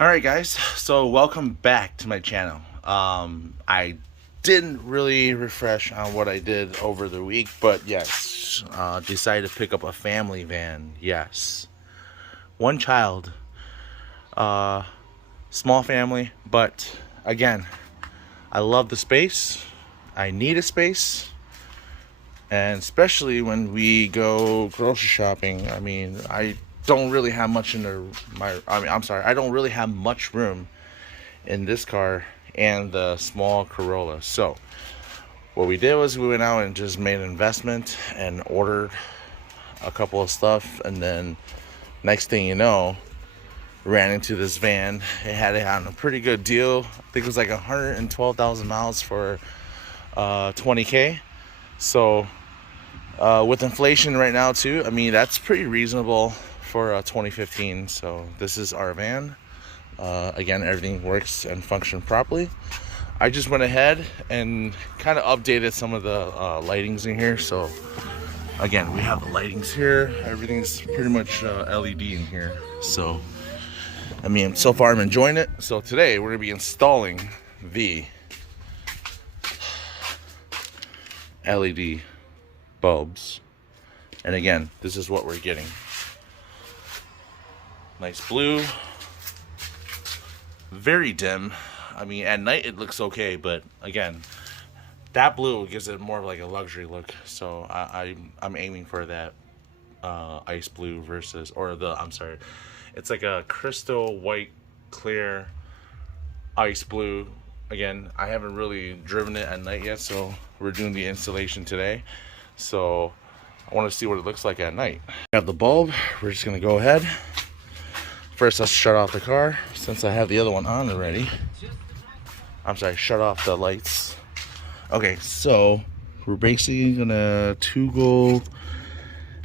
Alright guys, so welcome back to my channel. I didn't really refresh on what I did over the week, but yes, decided to pick up a family van. Yes, one child, small family, but again, I love the space. I need a space, and especially when we go grocery shopping. I don't really have much in I don't really have much room in this car and the small Corolla. So what we did was we went out and just made an investment and ordered a couple of stuff, and then next thing you know, ran into this van. It had it on a pretty good deal. I think it was like 112,000 miles for 20K. So with inflation right now too, that's pretty reasonable for 2015. So this is our van. Again, everything works and functions properly. I just went ahead and kind of updated some of the lightings in here. So again, we have the lightings here. Everything's pretty much LED in here. So so far I'm enjoying it. So today we're gonna be installing the LED bulbs, and again, this is what we're getting. Nice blue, very dim. At night it looks okay, but again, that blue gives it more of like a luxury look. So I'm aiming for that ice blue versus, it's like a crystal white clear ice blue. Again, I haven't really driven it at night yet, so we're doing the installation today. So I want to see what it looks like at night. We have the bulb. We're just gonna go ahead. First, let's shut off the car since I have the other one on already. Shut off the lights. Okay, so we're basically gonna go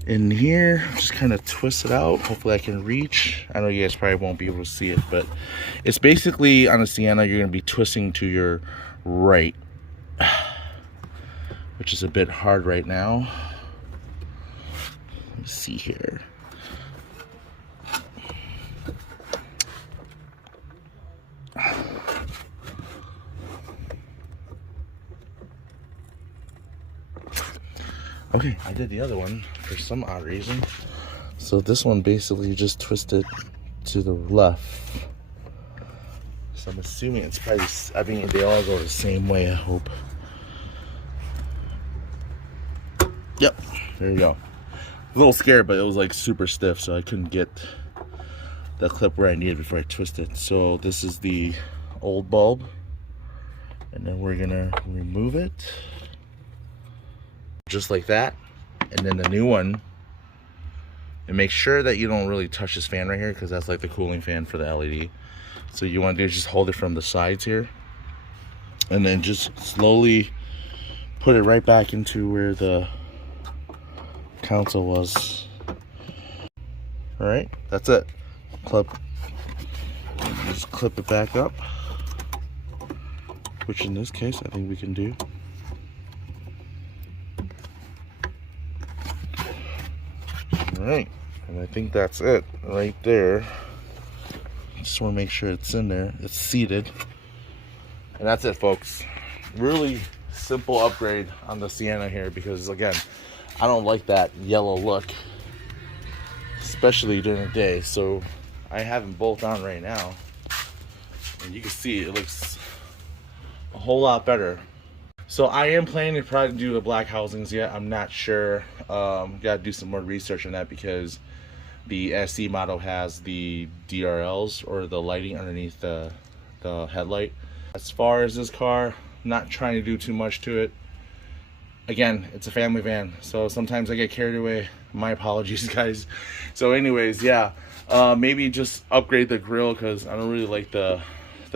in here, just kind of twist it out. Hopefully I can reach. I know you guys probably won't be able to see it, but it's basically on a Sienna, you're gonna be twisting to your right, which is a bit hard right now. Let me see here. Okay, I did the other one for some odd reason. So this one basically just twisted to the left. So I'm assuming it's probably, they all go the same way, I hope. Yep, there you go. A little scared, but it was like super stiff, so I couldn't get the clip where I needed before I twisted. So this is the old bulb, and then we're gonna remove it. Just like that, and then the new one. And make sure that you don't really touch this fan right here, because that's like the cooling fan for the LED. So you want to do is just hold it from the sides here, and then just slowly put it right back into where the console was. All right, that's it. Just clip it back up, which in this case I think we can do. Alright, and I think that's it right there. Just want to make sure it's in there, it's seated. And that's it, folks. Really simple upgrade on the Sienna here, because again, I don't like that yellow look, especially during the day. So I have them both on right now, and you can see it looks a whole lot better. So I am planning to probably do the black housings yet. I'm not sure. Gotta do some more research on that, because the SE model has the DRLs, or the lighting underneath the headlight. As far as this car, not trying to do too much to it. Again, it's a family van, so sometimes I get carried away. My apologies, guys. So anyways, yeah, maybe just upgrade the grille, because I don't really like the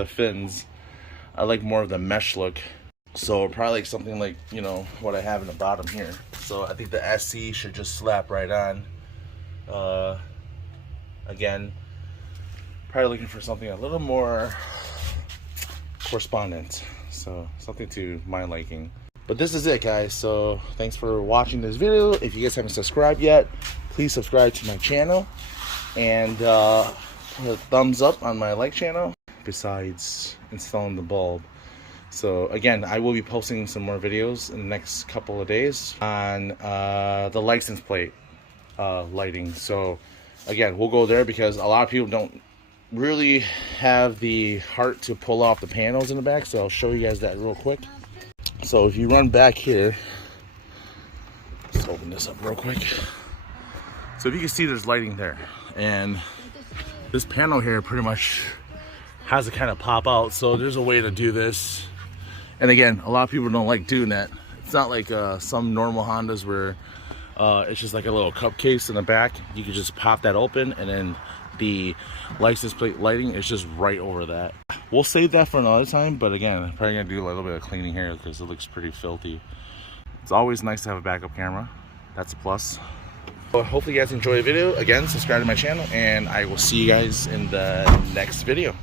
fins. I like more of the mesh look. So probably like something like, what I have in the bottom here. So I think the SE should just slap right on. Again, probably looking for something a little more correspondent. So something to my liking. But this is it, guys. So thanks for watching this video. If you guys haven't subscribed yet, please subscribe to my channel. And a thumbs up on my like channel besides installing the bulb. So again, I will be posting some more videos in the next couple of days on the license plate lighting. So again, we'll go there because a lot of people don't really have the heart to pull off the panels in the back. So I'll show you guys that real quick. So if you run back here, let's open this up real quick. So if you can see, there's lighting there, and this panel here pretty much has to kind of pop out. So there's a way to do this. And again, a lot of people don't like doing that. It's not like some normal Hondas where it's just like a little cup case in the back. You can just pop that open, and then the license plate lighting is just right over that. We'll save that for another time, but again, I'm probably gonna do a little bit of cleaning here because it looks pretty filthy. It's always nice to have a backup camera. That's a plus. Well, hopefully you guys enjoy the video. Again, subscribe to my channel, and I will see you guys in the next video.